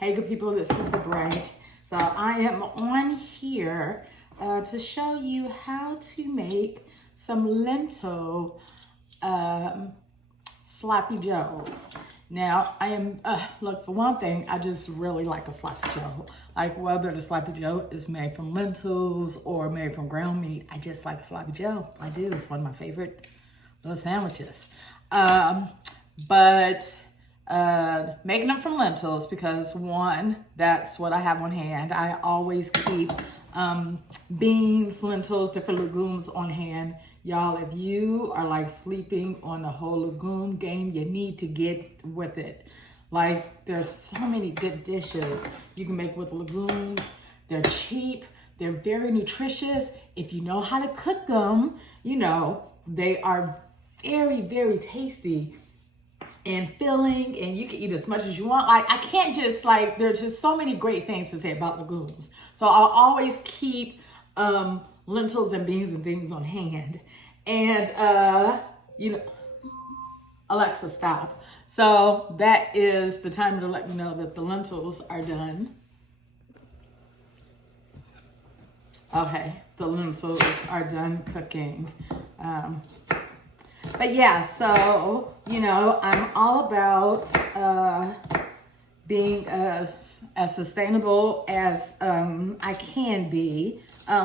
Hey good people, this is the break. So I am on here to show you how to make some lentil sloppy joes. Now I am, look, for one thing, I just really like a sloppy joe. Like whether the sloppy joe is made from lentils or made from ground meat, I just like a sloppy joe. I do, it's one of my favorite little sandwiches. But making them from lentils because one, that's what I have on hand. I always keep beans, lentils, different legumes on hand. Y'all, if you are like sleeping on the whole legume game, you need to get with it. Like there's so many good dishes you can make with legumes. They're cheap. They're very nutritious. If you know how to cook them, you know, they are very, very tasty and filling, and you can eat as much as you want. Like I can't just like, there's just so many great things to say about legumes. So I'll always keep lentils and beans and things on hand. And you know, Alexa, stop. So that is the time to let me know that the lentils are done. Okay, the lentils are done cooking. But yeah, so, you know, I'm all about being as sustainable as I can be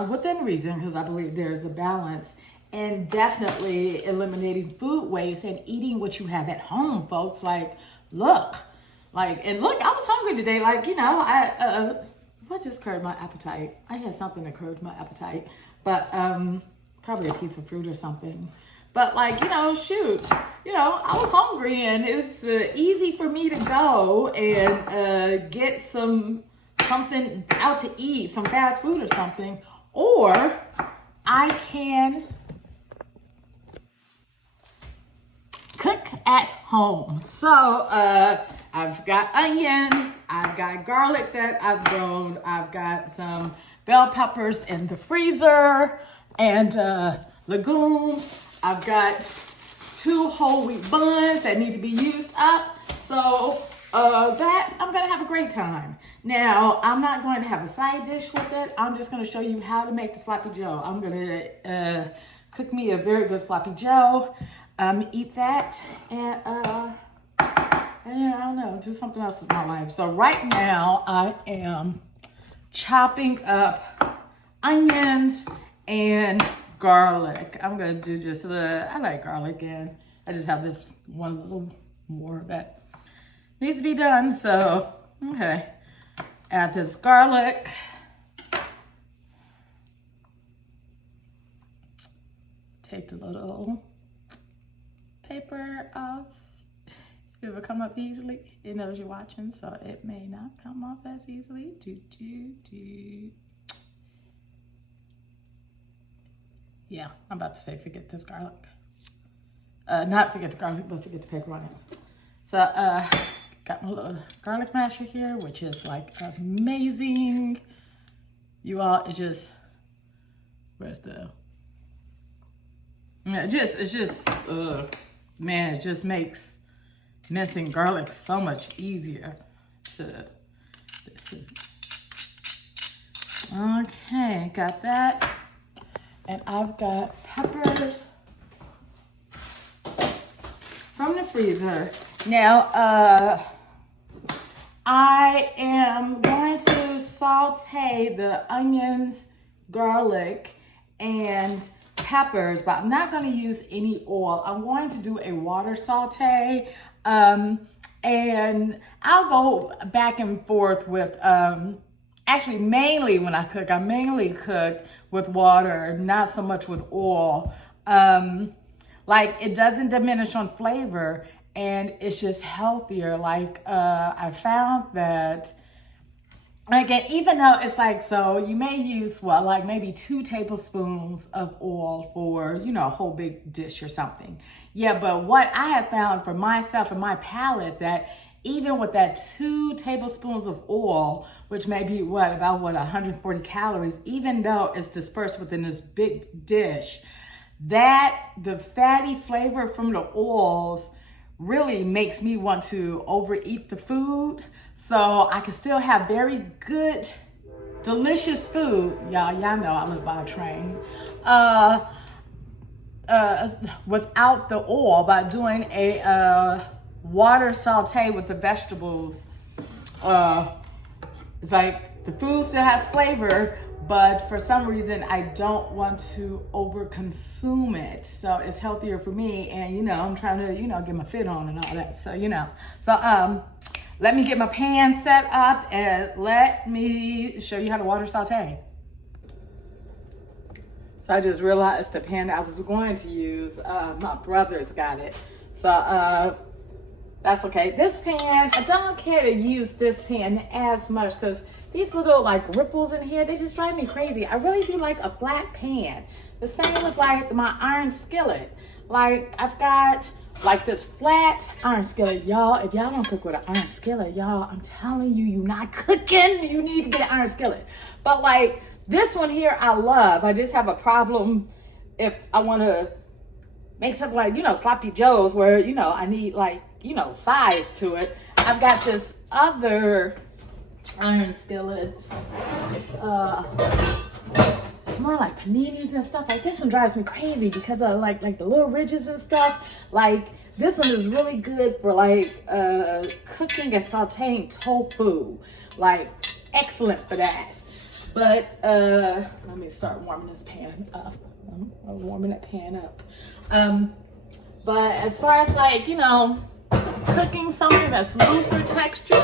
within reason, because I believe there's a balance, and definitely eliminating food waste and eating what you have at home, folks. Like, look, I was hungry today. Like, you know, what just curbed my appetite? I had something that curbed my appetite, but probably a piece of fruit or something. But like, you know, shoot, you know, I was hungry and it was easy for me to go and get something out to eat, some fast food or something, or I can cook at home. So I've got onions, I've got garlic that I've grown, I've got some bell peppers in the freezer, and legumes. I've got 2 whole wheat buns that need to be used up. So that I'm gonna have a great time. Now, I'm not going to have a side dish with it. I'm just gonna show you how to make the sloppy joe. I'm gonna cook me a very good sloppy joe, eat that, and I don't know, do something else with my life. So right now I am chopping up onions and garlic. I'm gonna do just I like garlic, and I just have this one little more that needs to be done. So, okay, add this garlic. Take the little paper off. If it will come up easily, it knows you're watching, so it may not come off as easily. Yeah, I'm about to say forget this garlic. Not forget the garlic, but forget the paper on it. So, got my little garlic masher here, which is like amazing. You all, it just, where's the, yeah, it's just, man, it just makes mincing garlic so much easier to, okay, got that. And I've got peppers from the freezer. Now, I am going to saute the onions, garlic, and peppers, but I'm not going to use any oil. I'm going to do a water saute, and I'll go back and forth with, actually, mainly when I cook, I mainly cook with water, not so much with oil. Like it doesn't diminish on flavor, and it's just healthier. Like I found that, again, even though it's like, so you may use like maybe 2 tablespoons of oil for, you know, a whole big dish or something. Yeah, but what I have found for myself and my palate, that even with that 2 tablespoons of oil, which may be about 140 calories, even though it's dispersed within this big dish, that the fatty flavor from the oils really makes me want to overeat the food. So I can still have very good, delicious food. Y'all know I live by a train. Without the oil, by doing a water saute with the vegetables. It's like the food still has flavor, but for some reason I don't want to over consume it. So it's healthier for me, and I'm trying to get my fit on and all that. So let me get my pan set up and let me show you how to water saute. So I just realized the pan I was going to use, my brother's got it. So that's okay. This pan, I don't care to use this pan as much because these little like ripples in here, they just drive me crazy. I really do like a flat pan. The same with like my iron skillet. Like I've got like this flat iron skillet. Y'all, if y'all don't cook with an iron skillet, y'all, I'm telling you, you're not cooking. You need to get an iron skillet. But like this one here, I love. I just have a problem if I want to make something like, Sloppy Joes where, I need like, size to it. I've got this other iron skillet. It's more like paninis and stuff. Like this one drives me crazy because of like the little ridges and stuff. Like this one is really good for like cooking and sauteing tofu. Like excellent for that. But let me start warming this pan up. I'm warming that pan up. But as far as like, cooking something that's looser texture,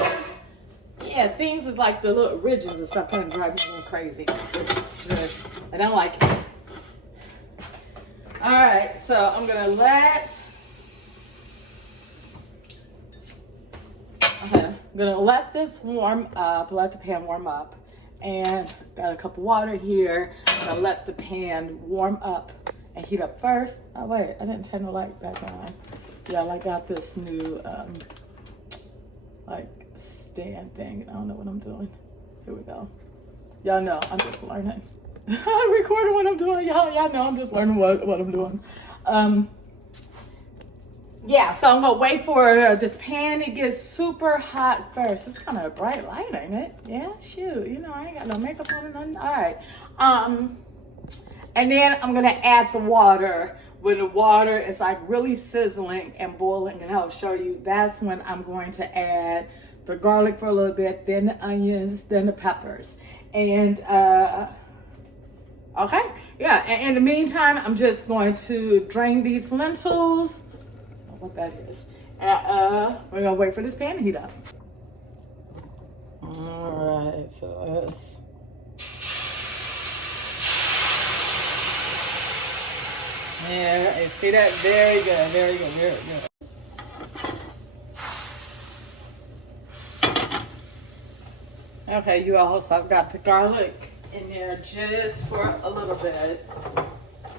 yeah, things is like the little ridges and stuff kind of drive me a little crazy. I don't like it. All right, so I'm gonna let this warm up, let the pan warm up. And got a cup of water here. I'm gonna let the pan warm up and heat up first. Oh wait, I didn't turn the light back on. Yeah, I got this new like stand thing. I don't know what I'm doing. Here we go. Y'all know I'm just learning. I'm recording what I'm doing. Y'all know I'm just learning what I'm doing. Yeah, so I'm gonna wait for this pan to get super hot first. It's kind of a bright light, ain't it? Yeah, shoot, I ain't got no makeup on or nothing. All right. And then I'm gonna add the water. When the water is like really sizzling and boiling, and I'll show you, that's when I'm going to add the garlic for a little bit, then the onions, then the peppers. And okay, yeah, and in the meantime, I'm just going to drain these lentils. What that is. We're gonna wait for this pan to heat up. All right, so let's. Yeah, see that? Very good, very good, very good. Okay, you all, so I've got the garlic in there just for a little bit.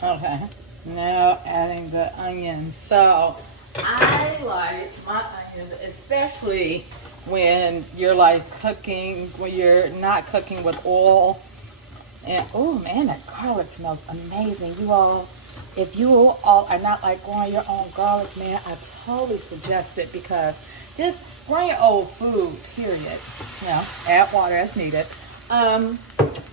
Okay, now adding the onions. So I like my onions, especially when you're like cooking, when you're not cooking with oil. And oh man, that garlic smells amazing. You all, if you all are not like growing your own garlic, man, I totally suggest it because just grow your own food, period. Add water as needed.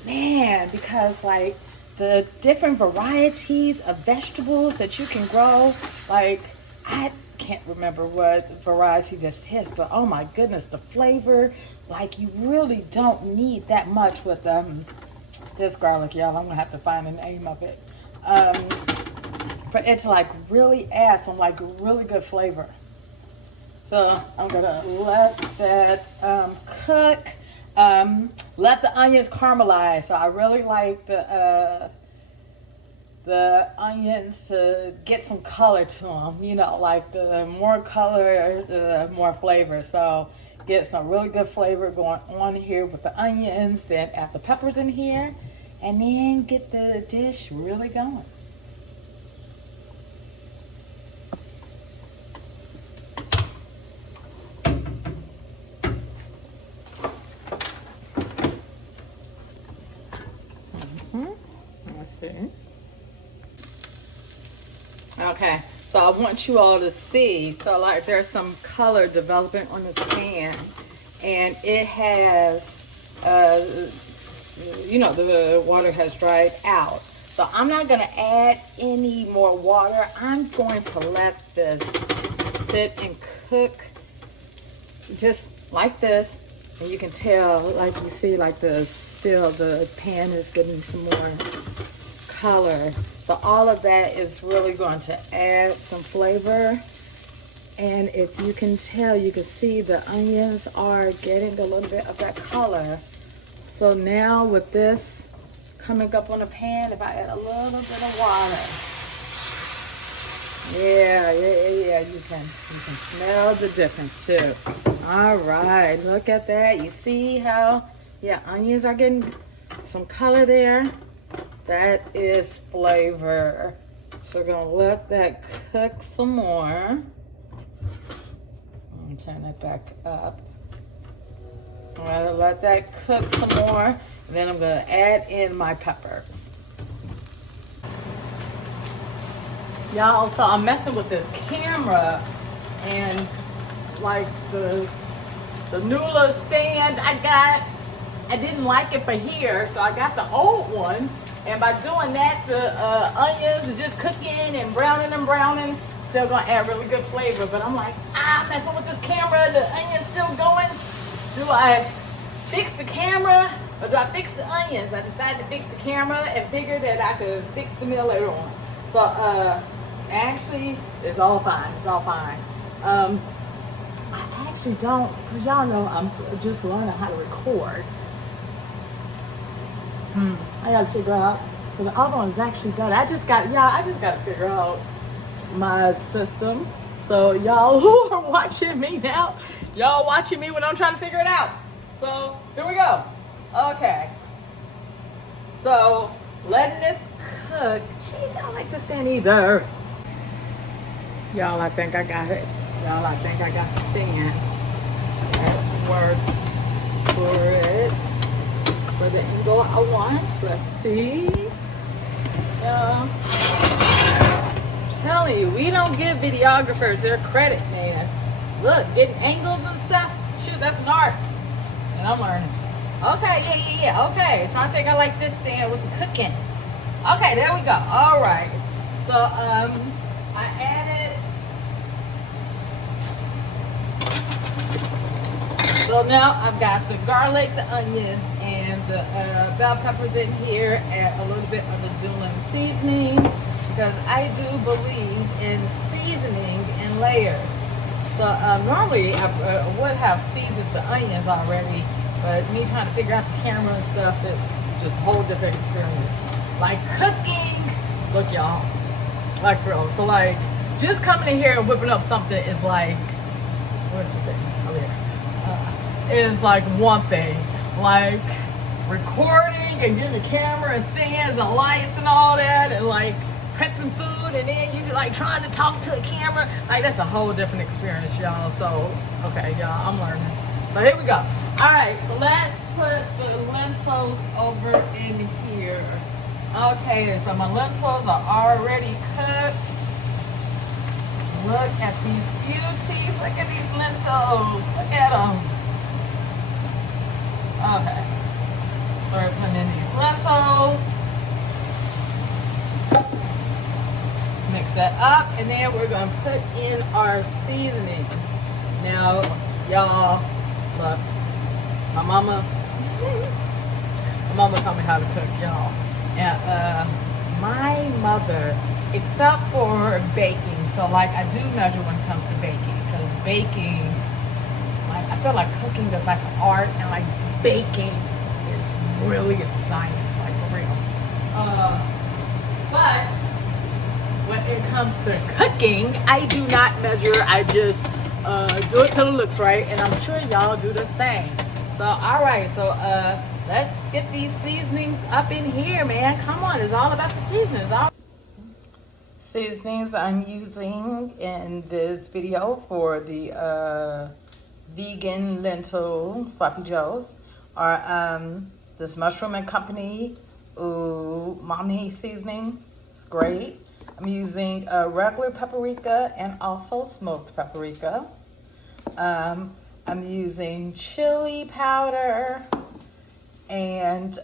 Man, because like the different varieties of vegetables that you can grow, like I can't remember what variety this is, but oh my goodness, the flavor, like you really don't need that much with this garlic, y'all. I'm gonna have to find the name of it. For it to like really add some like really good flavor. So I'm gonna let that cook. Let the onions caramelize. So I really like the onions to get some color to them. Like the more color, the more flavor. So get some really good flavor going on here with the onions. Then add the peppers in here, and then get the dish really going. Let's see. Okay, So I want you all to see. So like there's some color developing on this pan, and it has, you know, the water has dried out. So I'm not gonna add any more water. I'm going to let this sit and cook just like this. And you can tell, like you see, like the pan is getting some more color. So all of that is really going to add some flavor. And if you can tell, you can see the onions are getting a little bit of that color. So now with this coming up on the pan, if I add a little bit of water, yeah, you can smell the difference too. All right, look at that. You see how, yeah, onions are getting some color there. That is flavor. So we're gonna let that cook some more. Let me turn that back up. I'm gonna let that cook some more, and then I'm gonna add in my peppers. Y'all, so I'm messing with this camera, and like the Nula stand I didn't like it for here, so I got the old one. And by doing that, the onions are just cooking and browning, still gonna add really good flavor. But I'm like, I'm messing with this camera, the onion's still going. Do I fix the camera or do I fix the onions? I decided to fix the camera and figured that I could fix the meal later on. So actually, it's all fine, I actually don't, because y'all know I'm just learning how to record. I gotta figure out. So the other one's actually better. I just gotta figure out my system. So y'all who are watching me now, y'all watching me when I'm trying to figure it out. So here we go. Okay. So letting this cook. Jeez, I don't like this stand either. Y'all, I think I got it. Y'all, I think I got the stand. That works for it. For the angle I want. Let's see. I'm telling you, we don't give videographers their credit, man. Look, getting angles and stuff. Shoot, that's an art. And I'm learning. Okay, yeah. Okay, so I think I like this stand with the cooking. Okay, there we go. All right. So I added. So now I've got the garlic, the onions, and the bell peppers in here. Add a little bit of the Doolin seasoning because I do believe in seasoning in layers. So normally I would have seasoned the onions already, but me trying to figure out the camera and stuff, it's just a whole different experience. Like cooking, look y'all, like for real. So like just coming in here and whipping up something is like, where's the thing? Over here. Is like one thing, like recording and getting the camera and stands and lights and all that, and like prepping food, and then you like trying to talk to a camera, like that's a whole different experience, y'all. So okay, y'all, I'm learning. So here we go. All right, so let's put the lentils over in here. Okay, so my lentils are already cooked. Look at these beauties. Look at these lentils. Look at them. Okay. So we're putting in these lentils. Let's mix that up. And then we're going to put in our seasonings. Now, y'all, look. My mama taught me how to cook, y'all. And my mother, except for baking, so like I do measure when it comes to baking, because baking, like I feel like cooking is like an art, and like baking is really a science, like for real. But when it comes to cooking, I do not measure. I just do it till it looks right, and I'm sure y'all do the same. So all right, so let's get these seasonings up in here, man. Come on, it's all about the seasonings. Seasonings I'm using in this video for the vegan lentil sloppy joes are this Mushroom and Company mommy seasoning. It's great. I'm using regular paprika and also smoked paprika. I'm using chili powder and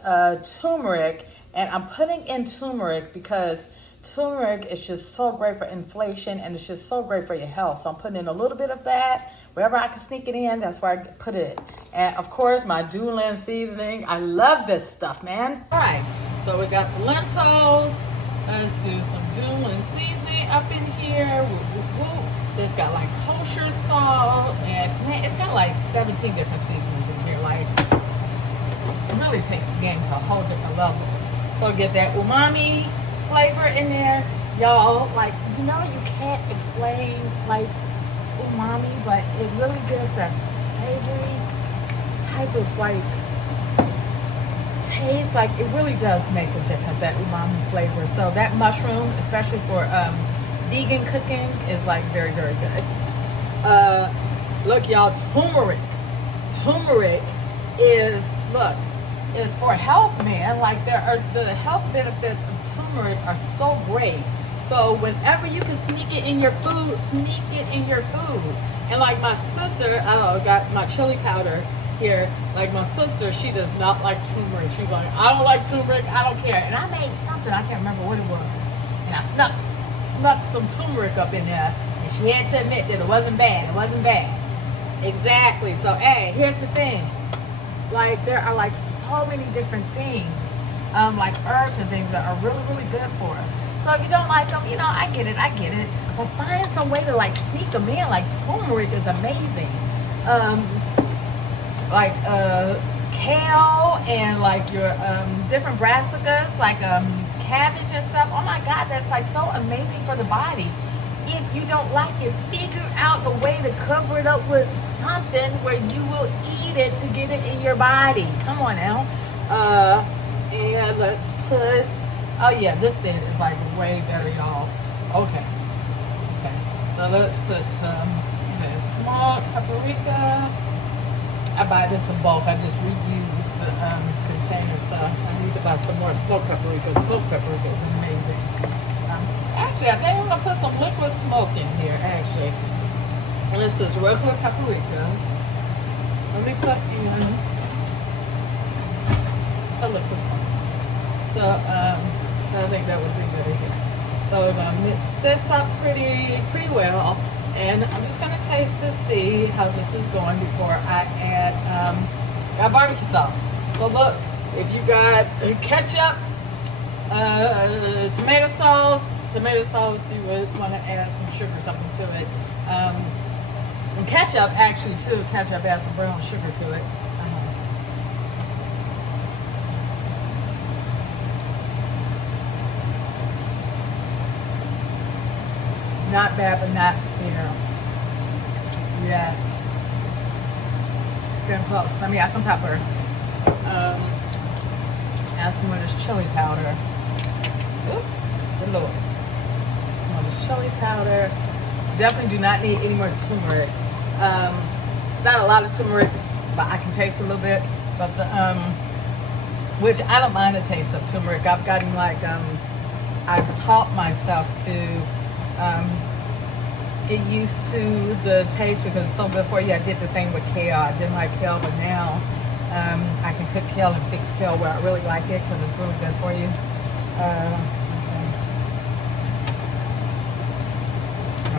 turmeric, and I'm putting in turmeric because turmeric is just so great for inflation and it's just so great for your health. So I'm putting in a little bit of that. Wherever I can sneak it in, that's where I put it. And of course, my Doulan seasoning. I love this stuff, man. All right, so we got the lentils. Let's do some Doulan seasoning up in here. Woo, woo, woo. It's got like kosher salt, and man, it's got like 17 different seasonings in here. Like, it really takes the game to a whole different level. So get that umami flavor in there. Y'all, like, you know, you can't explain like umami, but it really gives that savory type of like taste. Like, it really does make a difference, that umami flavor. So that mushroom, especially for vegan cooking, is like very, very good. Look, y'all, turmeric is, look, is for health, man. Like, the health benefits of turmeric are so great. So whenever you can sneak it in your food, sneak it in your food. And like my sister, I got my chili powder here. Like my sister, she does not like turmeric. She's like, I don't like turmeric, I don't care. And I made something, I can't remember what it was. And I snuck some turmeric up in there. And she had to admit that it wasn't bad. It wasn't bad. Exactly. So, hey, here's the thing. Like, there are like so many different things, like herbs and things that are really, really good for us. So if you don't like them, you know, I get it. But find some way to like sneak them in. Like, turmeric is amazing. Like kale and like your different brassicas, like cabbage and stuff. Oh my God, that's like so amazing for the body. If you don't like it, figure out the way to cover it up with something where you will eat it to get it in your body. Come on now. And let's put, oh yeah, this thing is like way better, y'all. Okay. So let's put some smoked paprika. I buy this in bulk. I just reuse the container, so I need to buy some more smoked paprika. Smoked paprika is amazing. Actually, I think I'm gonna put some liquid smoke in here. Actually, and this is regular paprika. Let me put in a liquid smoke. So I think that would be good here. So we're gonna mix this up pretty well, and I'm just gonna taste to see how this is going before I add barbecue sauce. So look, if you got ketchup, tomato sauce, you would want to add some sugar or something to it. And ketchup, actually, too, ketchup adds some brown sugar to it. Not bad, but not, yeah. It's getting close. Let me add some pepper. Add some of this chili powder. Oop, good Lord. Some of this chili powder. Definitely do not need any more turmeric. It's not a lot of turmeric, but I can taste a little bit. But the which I don't mind the taste of turmeric. I've gotten like I've taught myself to get used to the taste because it's so good for you. I did the same with kale. I didn't like kale, but now I can cook kale and fix kale where I really like it because it's really good for you.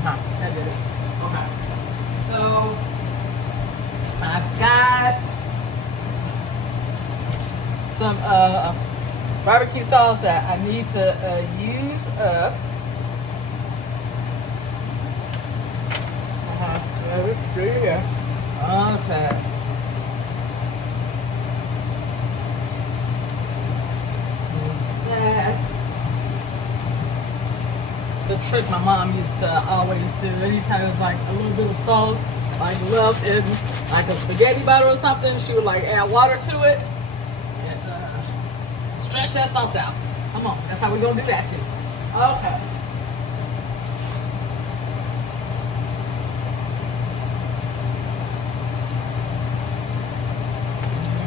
I did it. Okay. So I've got some barbecue sauce that I need to use up. Okay. It's a trick my mom used to always do. Anytime there's like a little bit of sauce, like left in like a spaghetti batter or something, she would like add water to it and stretch that sauce out. Come on, that's how we're gonna do that too. Okay.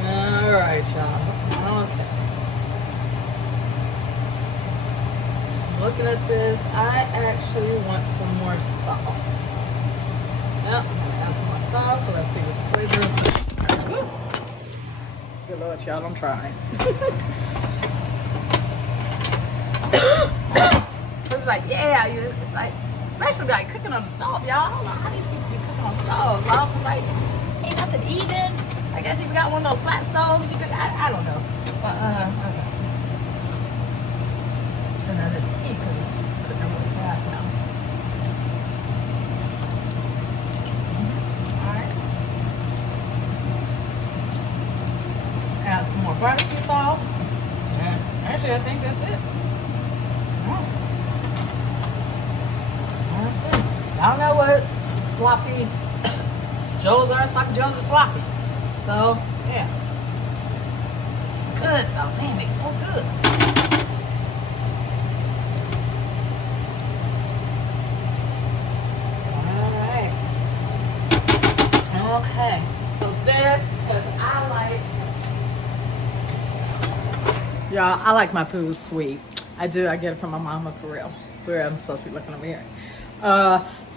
Alright, y'all. Okay. I'm looking at this, I actually want some more sauce. Yep, I'm gonna add some more sauce. So let's see what the flavor is. Woo. Good Lord, y'all, I'm trying. It's like, yeah, it's like, especially like cooking on the stove, y'all. I don't know how these people be cooking on stoves, y'all. Cause like, ain't nothing even. I guess if you got one of those flat stoves, you could, I don't know. But, okay, let's see. Turn on this heat because it's cooking really fast now. Alright. Add some more barbecue sauce. And actually, I think that's it. That's it. I don't know what sloppy Joes are. Sloppy Joes are sloppy. So, yeah. Good though. Man, they so good. Alright. Okay. So this, because I like, y'all, I like my food sweet. I do. I get it from my mama for real. Where I'm supposed to be looking over here.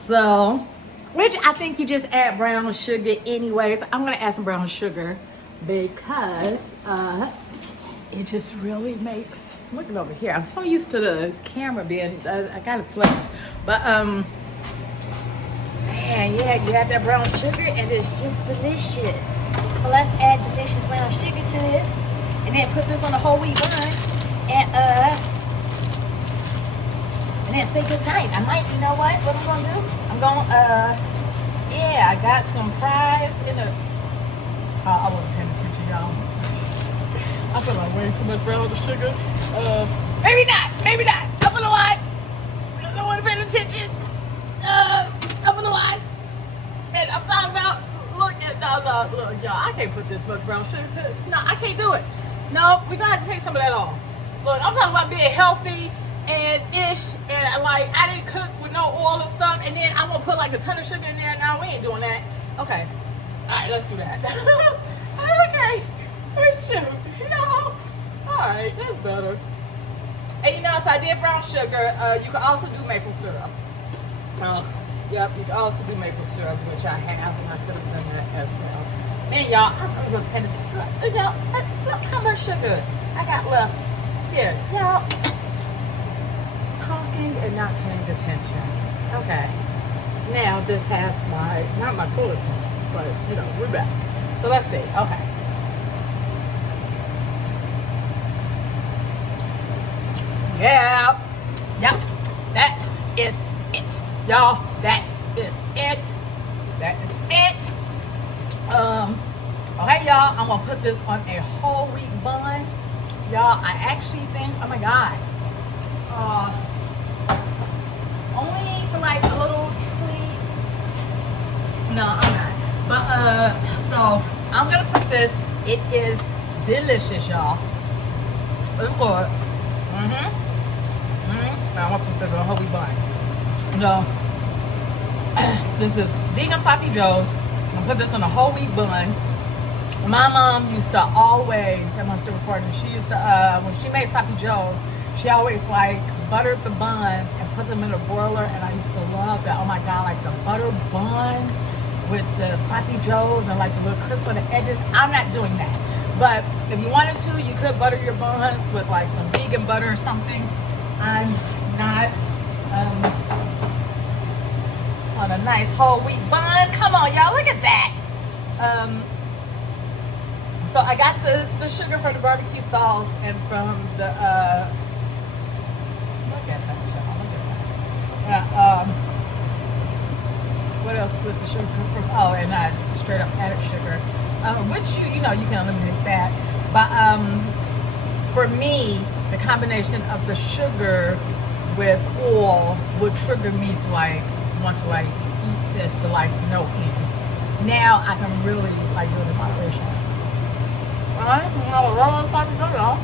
So, which I think you just add brown sugar anyways. I'm gonna add some brown sugar because it just really makes, looking over here, I'm so used to the camera being, I got it flipped. But man, yeah, you add that brown sugar and it's just delicious. So let's add delicious brown sugar to this and then put this on a whole wheat bun and then say good night. I might, you know what I'm gonna do? I'm gonna, yeah, I got some fries in the, I wasn't paying attention, y'all. I feel like way too much brown sugar. Maybe not. I'm gonna lie. I don't want to pay attention. I'm gonna lie. And I'm talking about, look, y'all, I can't put this much brown sugar. No, I can't do it. No, we gonna have to take some of that off. Look, I'm talking about being healthy and like, I didn't cook with no oil and stuff, and then I'm gonna put like a ton of sugar in there. Now we ain't doing that. Okay. Alright, let's do that. Okay. For sure. No. Alright, that's better. And you know, so I did brown sugar. You can also do maple syrup. Yep, you can also do maple syrup, which I have, and I could have done that as well. Man, y'all, I was had to say, look how much sugar I got left here. Y'all, talking and not paying attention. Okay. Now this has my, not my full attention, but you know, we're back. So let's see. Okay. Yeah. Yep. That is it. Y'all, that is it. That is it. Okay, y'all, I'm gonna put this on a whole wheat bun. Y'all, I actually think, oh my God. Only for like a little treat. No, I'm not. But so I'm gonna put this. It is delicious, y'all. Let's pour it. I'm gonna put this on a whole wheat bun. So this is vegan sloppy joes. I'm gonna put this on a whole wheat bun. My mom used to always, I must have recorded, she used to, when she made sloppy joes, she always like buttered the buns and put them in a broiler, and I used to love that. Oh my God, like the butter bun with the sloppy joes and like the little crisp on the edges. I'm not doing that. But if you wanted to, you could butter your buns with like some vegan butter or something. I'm not on a nice whole wheat bun. Come on, y'all, look at that. So I got the sugar from the barbecue sauce and from the look at that, y'all. Look at that. What else with the sugar from? Oh, and I straight up added sugar, which you know you can eliminate that. But for me, the combination of the sugar with oil would trigger me to like want to like eat this to like no end. Now I can really like do it in moderation. Alright, I'm gonna roll on top of it, y'all.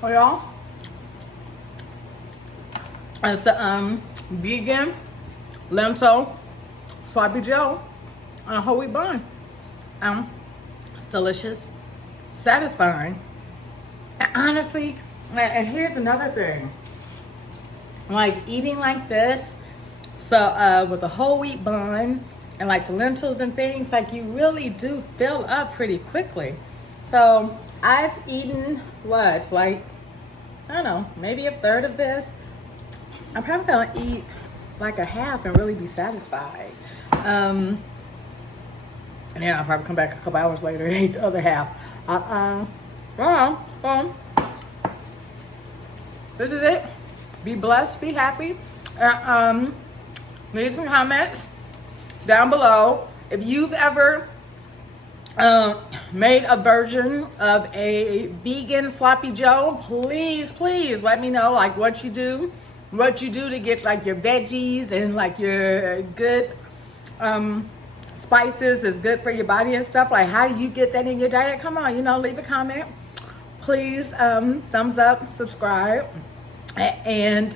Oh, y'all. It's vegan lentil sloppy Joe on a whole wheat bun. It's delicious, satisfying, and honestly, and here's another thing. Like eating like this, so with a whole wheat bun and like the lentils and things, like you really do fill up pretty quickly. So I've eaten what, like, I don't know, maybe a third of this. I'm probably gonna eat like a half and really be satisfied. And then I'll probably come back a couple hours later and eat the other half. Well, this is it. Be blessed, be happy. Leave some comments down below. If you've ever made a version of a vegan sloppy Joe, please let me know, like, what you do to get like your veggies and like your good spices that's good for your body and stuff. Like, how do you get that in your diet? Come on, leave a comment. Please, thumbs up, subscribe, and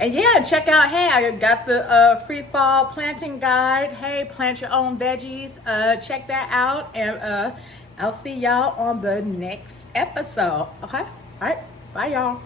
yeah, check out, hey, I got the free fall planting guide. Hey, plant your own veggies. Check that out, and I'll see y'all on the next episode. Okay, all right, bye y'all.